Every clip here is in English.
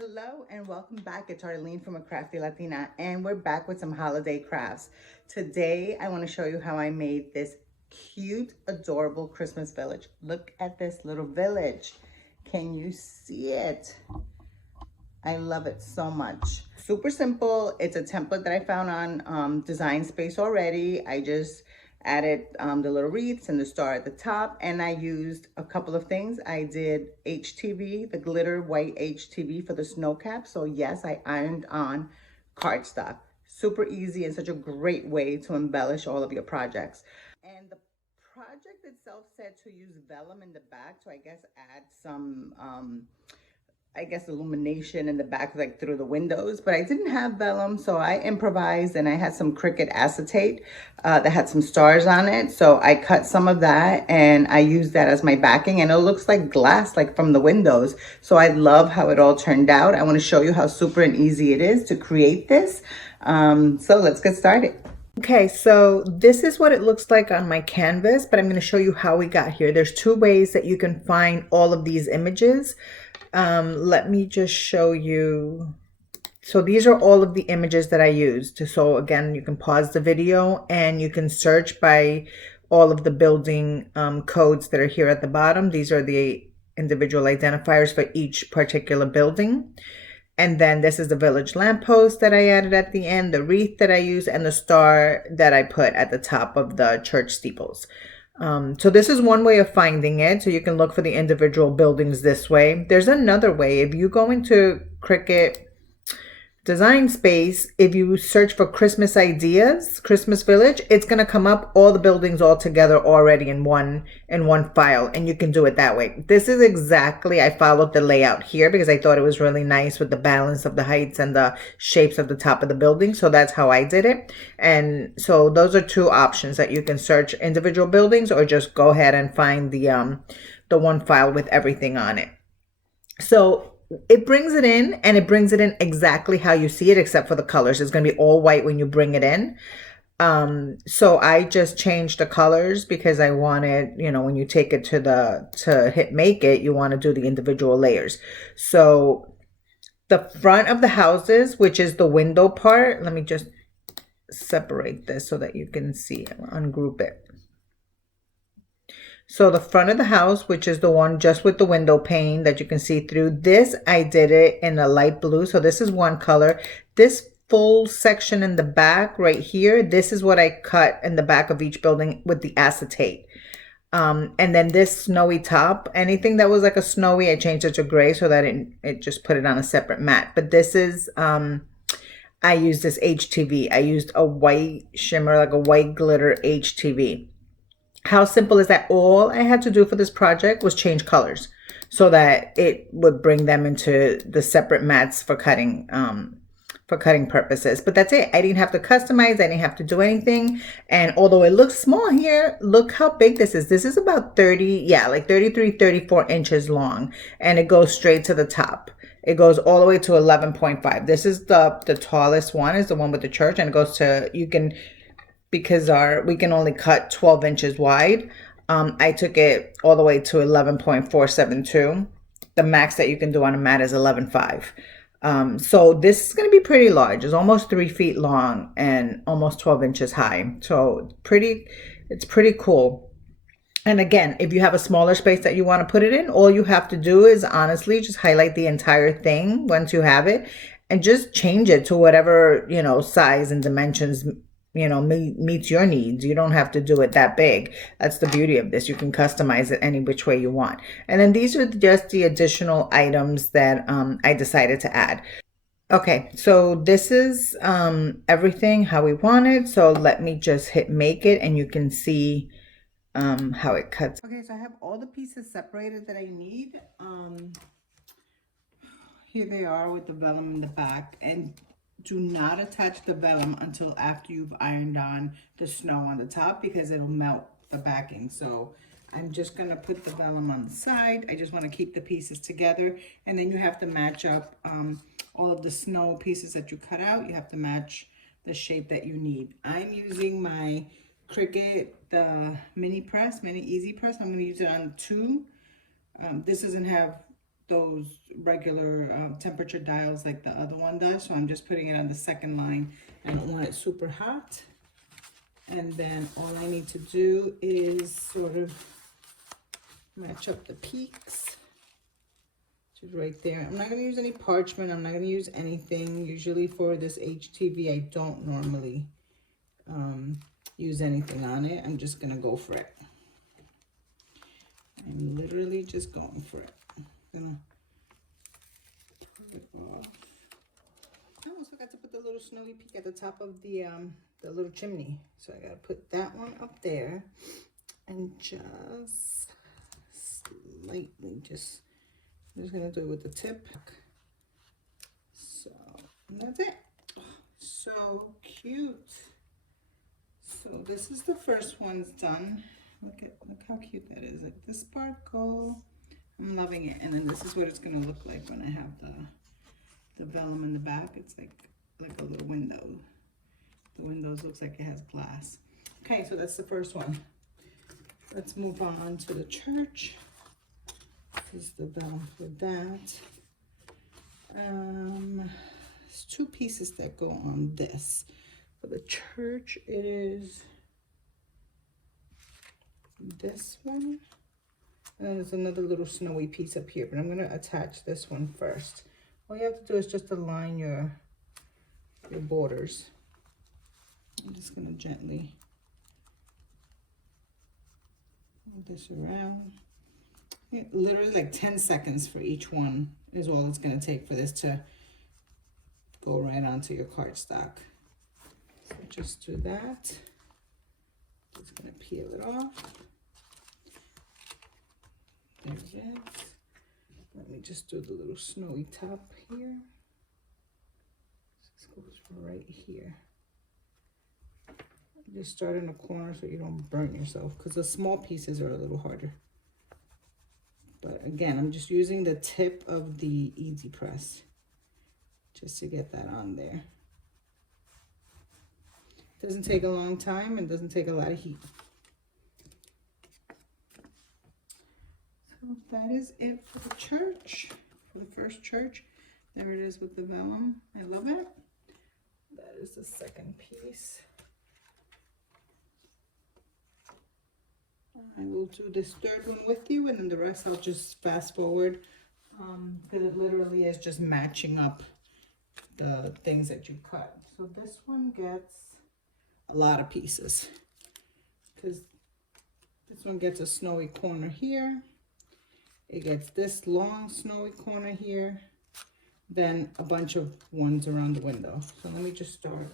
Hello and welcome back. It's Arlene from A Crafty Latina, and we're back with some holiday crafts. Today, I want to show you how I made this cute, adorable Christmas village. Look at this little village. Can you see it? I love it so much. Super simple. It's a template that I found on Design Space already. I just added the little wreaths and the star at the top, and I used a couple of things. I did HTV, the glitter white HTV for the snow cap. So yes, I ironed on cardstock. Super easy and such a great way to embellish all of your projects. And the project itself said to use vellum in the back, so I guess add some illumination in the back, like through the windows, but I didn't have vellum, so I improvised, and I had some Cricut acetate that had some stars on it. So I cut some of that and I used that as my backing, and it looks like glass, like from the windows. So I love how it all turned out. I want to show you how super and easy it is to create this. So let's get started. Okay, so this is what it looks like on my canvas, but I'm going to show you how we got here. There's two ways that you can find all of these images. Let me just show you. So these are all of the images that I used. So again, you can pause the video and you can search by all of the building codes that are here at the bottom. These are the individual identifiers for each particular building. And then this is the village lamppost that I added at the end, the wreath that I used, and the star that I put at the top of the church steeples. So this is one way of finding it. So you can look for the individual buildings this way. There's another way. If you go into Cricut Design Space, if you search for Christmas ideas, Christmas village, it's going to come up all the buildings all together already in one file, and you can do it that way. This is exactly, I followed the layout here because I thought it was really nice with the balance of the heights and the shapes of the top of the building. So that's how I did it. And so those are two options that you can search individual buildings, or just go ahead and find the one file with everything on it. So it brings it in, and it brings it in exactly how you see it, except for the colors. It's going to be all white when you bring it in. So I just changed the colors because I wanted, when you take it to hit make it, you want to do the individual layers. So the front of the houses, which is the window part, let me just separate this so that you can see, ungroup it. So the front of the house, which is the one just with the window pane that you can see through, this I did it in a light blue. So this is one color. This full section in the back right here, this is what I cut in the back of each building with the acetate. And then this snowy top, anything that was like a snowy, I changed it to gray so that it just put it on a separate mat. But this is, I used this HTV. I used a white shimmer, like a white glitter HTV. How simple is that? All I had to do for this project was change colors so that it would bring them into the separate mats for cutting purposes. But that's it. I didn't have to customize. I didn't have to do anything. And although it looks small here, look how big this is. This is about 33, 34 inches long, and it goes straight to the top. It goes all the way to 11.5. This is the tallest one, is the one with the church, and it goes to, because we can only cut 12 inches wide. I took it all the way to 11.472. The max that you can do on a mat is 11.5. So this is going to be pretty large. It's almost 3 feet long and almost 12 inches high. So it's pretty cool. And again, if you have a smaller space that you want to put it in, all you have to do is honestly just highlight the entire thing once you have it, and just change it to whatever, size and dimensions meets your needs. You don't have to do it that big. That's the beauty of this. You can customize it any which way you want. And then these are just the additional items that I decided to add. Okay, so this is everything how we want it. So let me just hit make it, and you can see how it cuts. Okay, so I have all the pieces separated that I need. Here they are with the vellum in the back, and do not attach the vellum until after you've ironed on the snow on the top, because it'll melt the backing. So I'm just going to put the vellum on the side. I just want to keep the pieces together, and then you have to match up all of the snow pieces that you cut out. You have to match the shape that you need. I'm using my Cricut, the mini easy press. I'm going to use it on 2. This doesn't have those regular temperature dials like the other one does. So I'm just putting it on the second line. I don't want it super hot. And then all I need to do is sort of match up the peaks, which is right there. I'm not going to use any parchment. I'm not going to use anything. Usually for this HTV, I don't normally use anything on it. I'm just going to go for it. I'm literally just going for it. I'm going to pull it off. I also got to put the little snowy peak at the top of the little chimney. So I got to put that one up there and just slightly I'm just going to do it with the tip. So, and that's it. Oh, so cute. So this is the first one's done. Look how cute that is. Like the sparkle. I'm loving it. And then this is what it's going to look like when I have the vellum in the back. It's like a little window. The windows looks like it has glass. Okay, so that's the first one. Let's move on to the church. This is the vellum for that. There's two pieces that go on this. For the church, it is this one. And there's another little snowy piece up here, but I'm going to attach this one first. All you have to do is just align your borders. I'm just going to gently move this around. Literally like 10 seconds for each one is all it's going to take for this to go right onto your cardstock. So just do that. Just going to peel it off. There it is. Let me just do the little snowy top here. This goes right here. Just start in the corner so you don't burn yourself, because the small pieces are a little harder. But again, I'm just using the tip of the Easy Press just to get that on there. Doesn't take a long time and doesn't take a lot of heat. So that is it for the church, for the first church. There it is with the vellum. I love it. That is the second piece. I will do this third one with you, and then the rest I'll just fast forward because it literally is just matching up the things that you cut. So this one gets a lot of pieces because this one gets a snowy corner here. It gets this long snowy corner here, then a bunch of ones around the window. So let me just start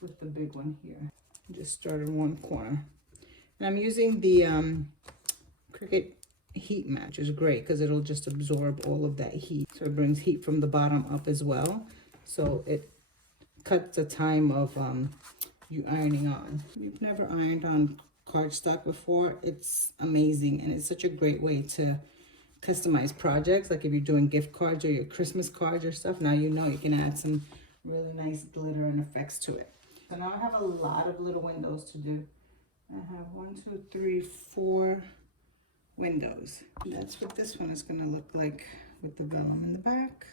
with the big one here. Just start in one corner. And I'm using the Cricut heat mat, which is great because it'll just absorb all of that heat. So it brings heat from the bottom up as well. So it cuts the time of you ironing on. If you've never ironed on cardstock before, it's amazing. And it's such a great way to customize projects. Like if you're doing gift cards or your Christmas cards or stuff, now you know you can add some really nice glitter and effects to it. So now I have a lot of little windows to do. I have 1, 2, 3, 4 windows. That's what this one is going to look like with the vellum in the back.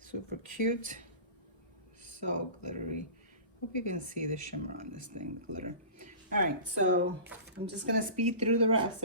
Super cute. So glittery. Hope you can see the shimmer on this thing, glitter. All right, so I'm just going to speed through the rest.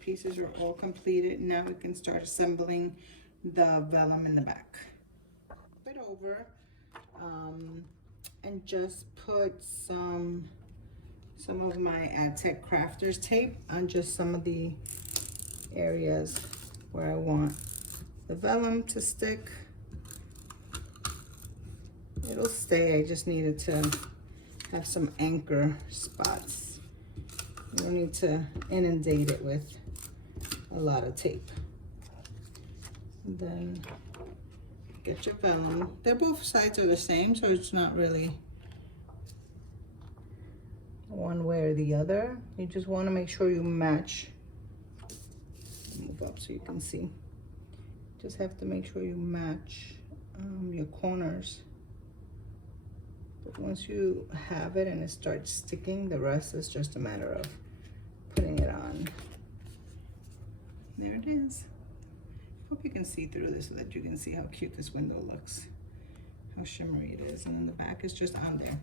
Pieces are all completed. Now we can start assembling the vellum in the back. Flip it over and just put some of my Aztec Crafters tape on just some of the areas where I want the vellum to stick. It'll stay. I just needed to have some anchor spots. You don't need to inundate it with a lot of tape. And then get your vellum. They're both sides are the same, so it's not really a one way or the other. You just want to make sure you match. Move up so you can see. Just have to make sure you match your corners. But once you have it and it starts sticking, the rest is just a matter of putting it on. There it is. Hope you can see through this so that you can see how cute this window looks, how shimmery it is, and then the back is just on there.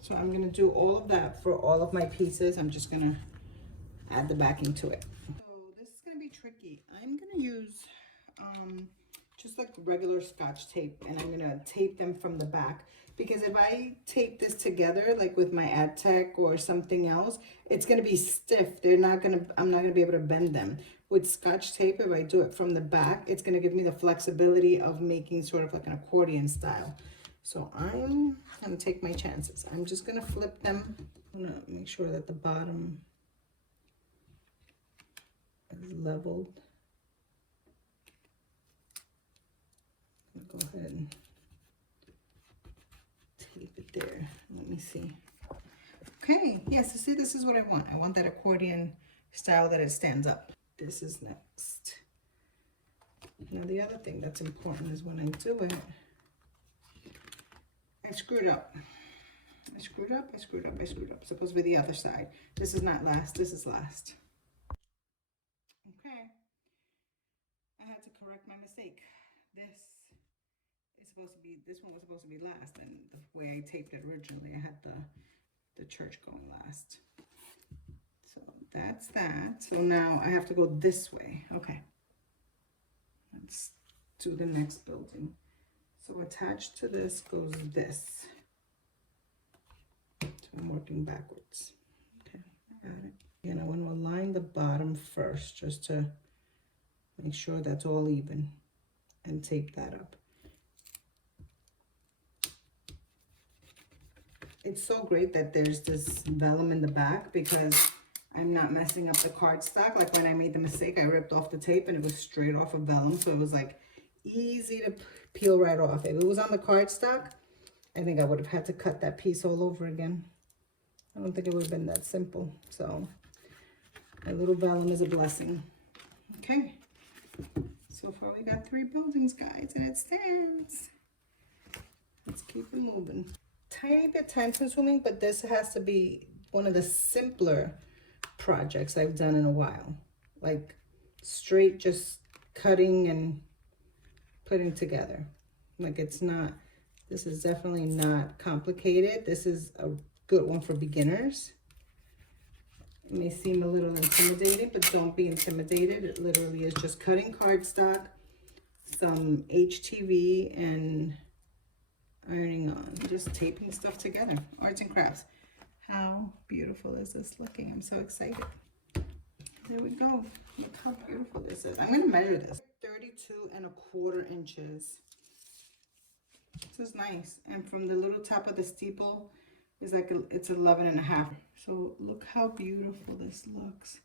So I'm gonna do all of that for all of my pieces. I'm just gonna add the backing to it. So this is gonna be tricky. I'm gonna use just like regular Scotch tape, and I'm gonna tape them from the back, because if I tape this together like with my ad tech or something else, it's gonna be stiff. I'm not gonna be able to bend them. With Scotch tape, if I do it from the back, it's gonna give me the flexibility of making sort of like an accordion style. So I'm gonna take my chances. I'm just gonna flip them. I'm gonna make sure that the bottom is leveled. Go ahead and tape it there. Let me see. Okay, yes, see, this is what I want. I want that accordion style that it stands up. This is next. Now the other thing that's important is when I do it, I screwed up. I screwed up. It's supposed to be the other side. This is not last, this is last. Okay. I had to correct my mistake. This one was supposed to be last, and the way I taped it originally, I had the church going last. So that's that. So now I have to go this way. Okay. Let's do the next building. So attached to this goes this. So I'm working backwards. Okay, I got it. And I want to align the bottom first just to make sure that's all even, and tape that up. It's so great that there's this vellum in the back, because I'm not messing up the cardstock. Like when I made the mistake, I ripped off the tape and it was straight off of vellum. So it was like easy to peel right off. If it was on the cardstock, I think I would have had to cut that piece all over again. I don't think it would have been that simple. So a little vellum is a blessing. Okay. So far we got 3 buildings, guys, and it stands. Let's keep it moving. Tiny bit time consuming, but this has to be one of the simpler projects I've done in a while. Like straight just cutting and putting together. Like it's not, this is definitely not complicated. This is a good one for beginners. It may seem a little intimidating, but don't be intimidated. It literally is just cutting cardstock, some HTV, and ironing on, just taping stuff together. Arts and crafts. How beautiful is this looking? I'm so excited. There we go. Look how beautiful this is. I'm going to measure this. 32¼ inches. This is nice. And from the little top of the steeple is like it's 11½. So look how beautiful this looks.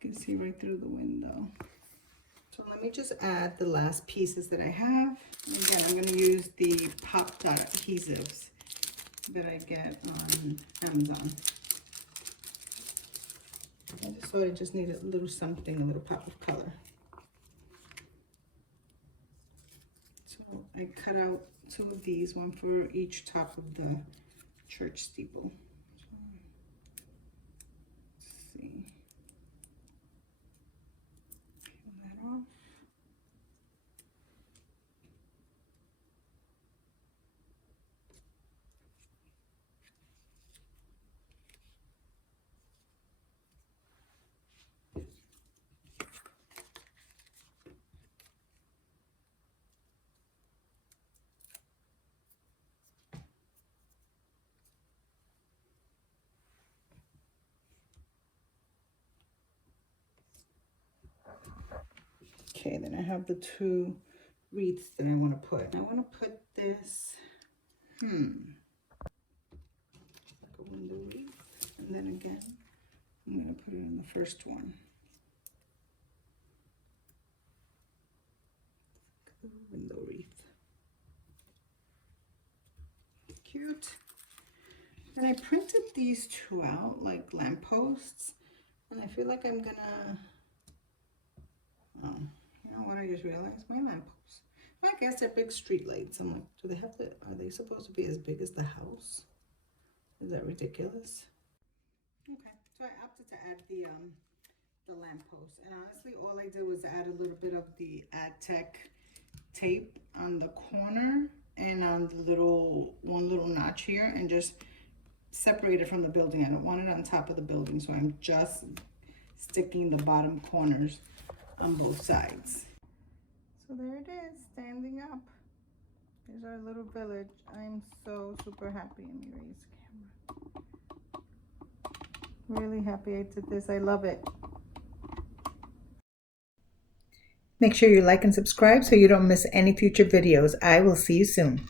You can see right through the window. So let me just add the last pieces that I have. And again, I'm going to use the Pop Dot adhesives that I get on Amazon. I just thought it just needed a little something, a little pop of color. So I cut out 2 of these, one for each top of the church steeple. So, let's see. Peel that off. Okay, then I have the 2 wreaths that I want to put. I want to put this, like a window wreath, and then again, I'm going to put it in the first one. Window wreath. Cute. And I printed these two out like lampposts, and I feel like I'm gonna, oh, you know what, I just realized my lampposts. I guess they're big street lights. I'm like, do they have to, are they supposed to be as big as the house? Is that ridiculous? Okay, so I opted to add the lamppost, and honestly all I did was add a little bit of the Tech tape on the corner and on the one little notch here, and just separate it from the building. I don't want it on top of the building, so I'm just sticking the bottom corners on both sides. So there it is, standing up. Here's our little village. I'm so super happy. Let me raise the camera. Really happy I did this. I love it. Make sure you like and subscribe so you don't miss any future videos. I will see you soon.